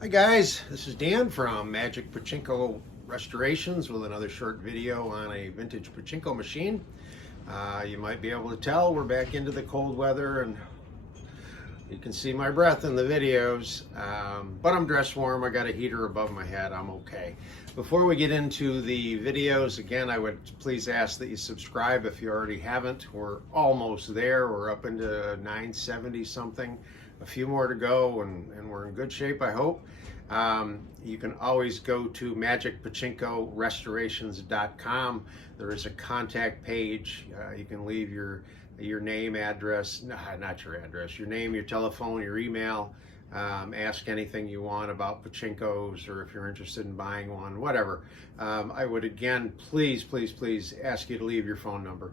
Hi guys, this is Dan from Magic Pachinko Restorations with another short video on a vintage pachinko machine. You might be able to tell we're back into the cold weather and you can see my breath in the videos, but I'm dressed warm. I got a heater above my head. I'm okay. Before we get into the videos, again, I would please ask that you subscribe if you already haven't. We're almost there. We're up into 970 something. A few more to go, and we're in good shape, I hope. You can always go to magicpachinkorestorations.com. There is a contact page. You can leave your name, address, not your address, your name, your telephone, your email. Ask anything you want about pachinkos, or if you're interested in buying one, whatever. I would again, please ask you to leave your phone number.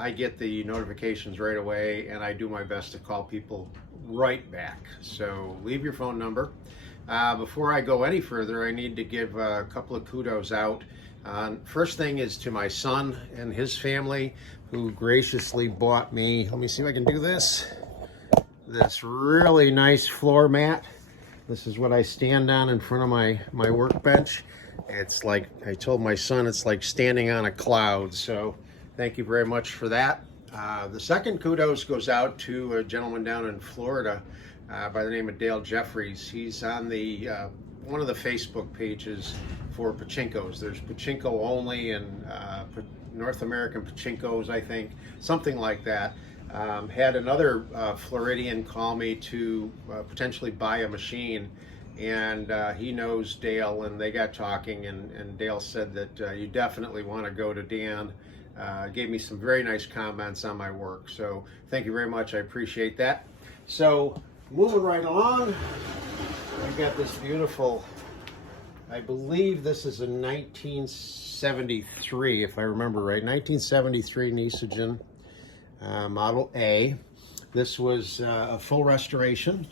I get the notifications right away, and I do my best to call people right back. So leave your phone number. Before I go any further, I need to give a couple of kudos out. First thing is to my son and his family, who graciously bought me, let me see if I can do this really nice floor mat. This is what I stand on in front of my workbench. It's like, I told my son, it's like standing on a cloud. So thank you very much for that. The second kudos goes out to a gentleman down in Florida by the name of Dale Jeffries. He's on the one of the Facebook pages for pachinkos. There's pachinko only and North American pachinkos, I think, something like that. Had another Floridian call me to potentially buy a machine, and he knows Dale, and they got talking, and Dale said that you definitely want to go to Dan. Gave me some very nice comments on my work, so thank you very much. I appreciate that. So moving right along, I've got this beautiful, I believe this is a 1973, if I remember right, 1973 Nishijin Model A. This was a full restoration.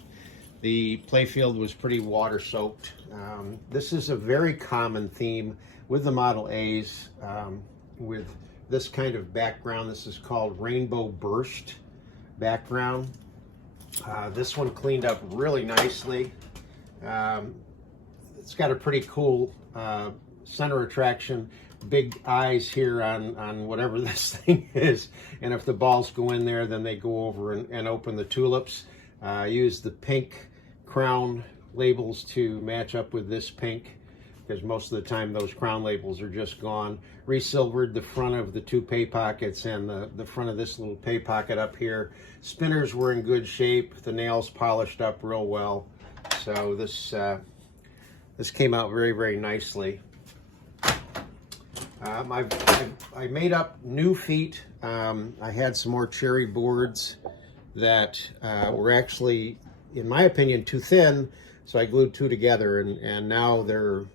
The playfield was pretty water soaked. This is a very common theme with the Model A's, with this kind of background. This is called Rainbow Burst background. This one cleaned up really nicely. It's got a pretty cool center attraction, big eyes here on whatever this thing is, and if the balls go in there, then they go over and open the tulips. Use the pink crown labels to match up with this pink, because most of the time those crown labels are just gone. Resilvered the front of the two pay pockets and the front of this little pay pocket up here. Spinners were in good shape. The nails polished up real well. So this came out very nicely. I made up new feet. I had some more cherry boards that were actually, in my opinion, too thin. So I glued two together, and now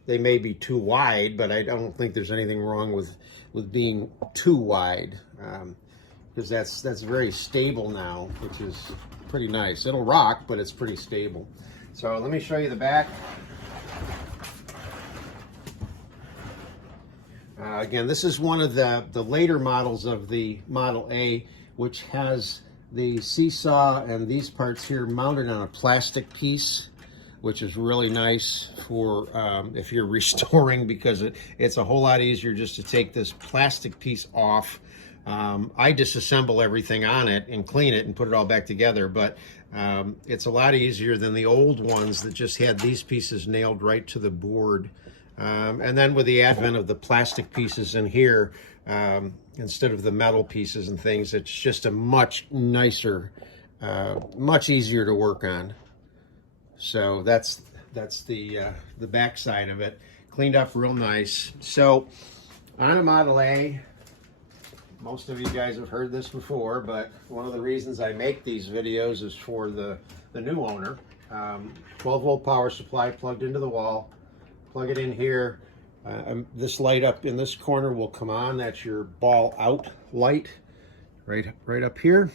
they may be too wide, but I don't think there's anything wrong with being too wide, because that's very stable now, which is pretty nice. It'll rock, but it's pretty stable. So let me show you the back. Again, this is one of the later models of the Model A, which has the seesaw and these parts here mounted on a plastic piece, which is really nice for if you're restoring, because it's a whole lot easier just to take this plastic piece off. I disassemble everything on it and clean it and put it all back together, but it's a lot easier than the old ones that just had these pieces nailed right to the board. And then with the advent of the plastic pieces in here, instead of the metal pieces and things, it's just a much nicer, much easier to work on. So that's the back side of it, cleaned up real nice. So on a Model A, most of you guys have heard this before, but one of the reasons I make these videos is for the new owner. 12-volt power supply plugged into the wall. Plug it in here. This light up in this corner will come on. That's your ball out light, right up here.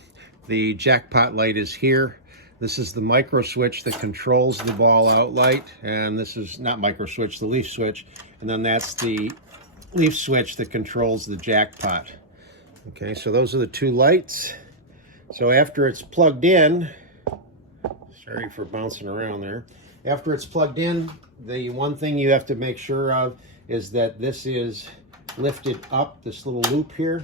The jackpot light is here. This is the micro switch that controls the ball out light, and this is not micro switch, the leaf switch, and then that's the leaf switch that controls the jackpot. Okay, so those are the two lights. So after it's plugged in, Sorry for bouncing around there. After it's plugged in, the one thing you have to make sure of is that this is lifted up, this little loop here.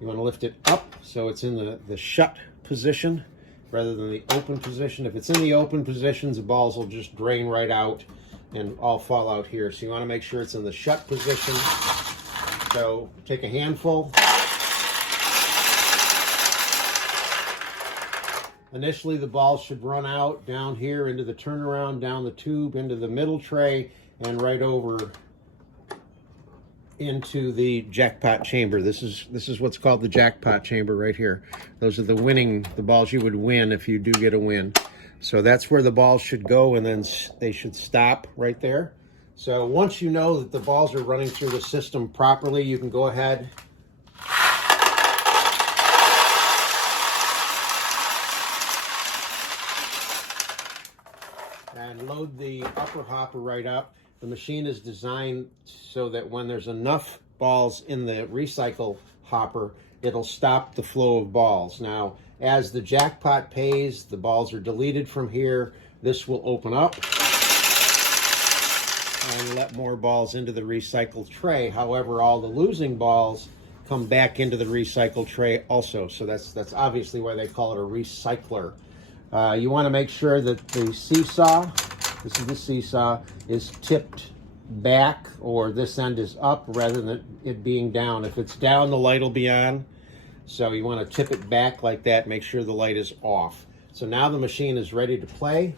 You want to lift it up so it's in the shut position rather than the open position. If it's in the open positions, the balls will just drain right out and all fall out here. So you want to make sure it's in the shut position. So take a handful. Initially, the balls should run out down here into the turnaround, down the tube, into the middle tray, and right over into the jackpot chamber. This is what's called the jackpot chamber right here. Those are the balls you would win if you do get a win. So that's where the balls should go, and then they should stop right there. So once you know that the balls are running through the system properly, you can go ahead and load the upper hopper right up. The machine is designed so that when there's enough balls in the recycle hopper, it'll stop the flow of balls. Now, as the jackpot pays, the balls are deleted from here. This will open up and let more balls into the recycled tray. However, all the losing balls come back into the recycled tray also. So that's obviously why they call it a recycler. You want to make sure that the seesaw, this is the seesaw, is tipped back, or this end is up rather than it being down. If it's down, the light will be on. So you want to tip it back like that, make sure the light is off. So now the machine is ready to play.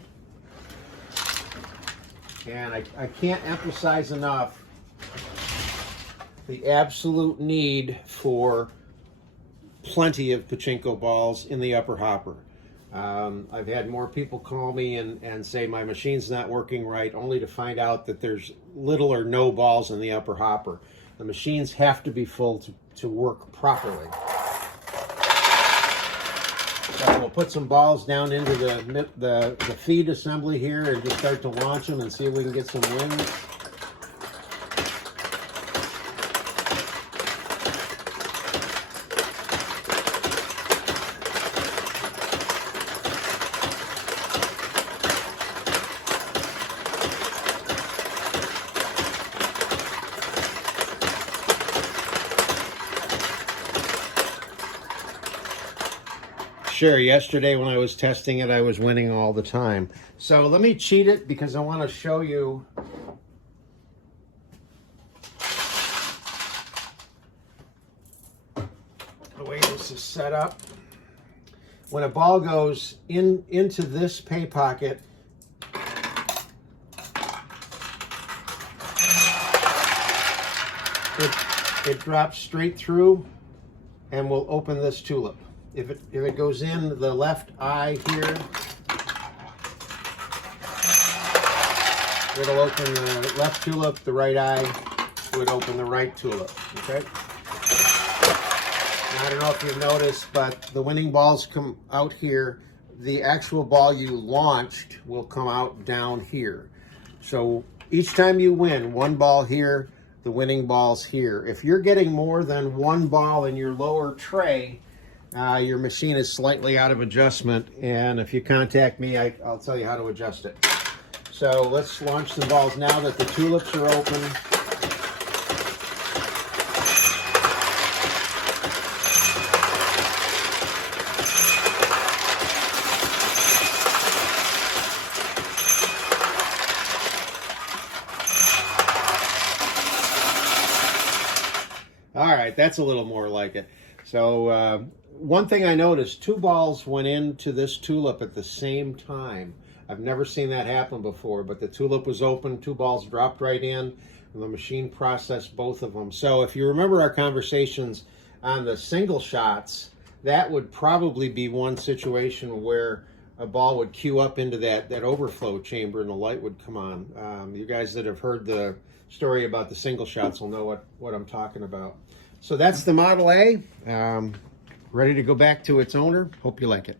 And I can't emphasize enough the absolute need for plenty of pachinko balls in the upper hopper. I've had more people call me and say my machine's not working right, only to find out that there's little or no balls in the upper hopper. The machines have to be full to work properly. So we'll put some balls down into the feed assembly here and just start to launch them and see if we can get some wins. Sure, yesterday when I was testing it, I was winning all the time. So let me cheat it because I want to show you the way this is set up. When a ball goes into this pay pocket, it drops straight through and will open this tulip. If it goes in the left eye here, it'll open the left tulip. The right eye would open the right tulip. Okay. Now, I don't know if you've noticed, but the winning balls come out here. The actual ball you launched will come out down here. So each time you win, one ball here, the winning ball's here. If you're getting more than one ball in your lower tray, your machine is slightly out of adjustment, and if you contact me, I'll tell you how to adjust it. So let's launch the balls now that the tulips are open. All right, that's a little more like it. So one thing I noticed, two balls went into this tulip at the same time. I've never seen that happen before, but the tulip was open, two balls dropped right in, and the machine processed both of them. So if you remember our conversations on the single shots, that would probably be one situation where a ball would queue up into that overflow chamber and the light would come on. You guys that have heard the story about the single shots will know what I'm talking about. So that's the Model A. Ready to go back to its owner. Hope you like it.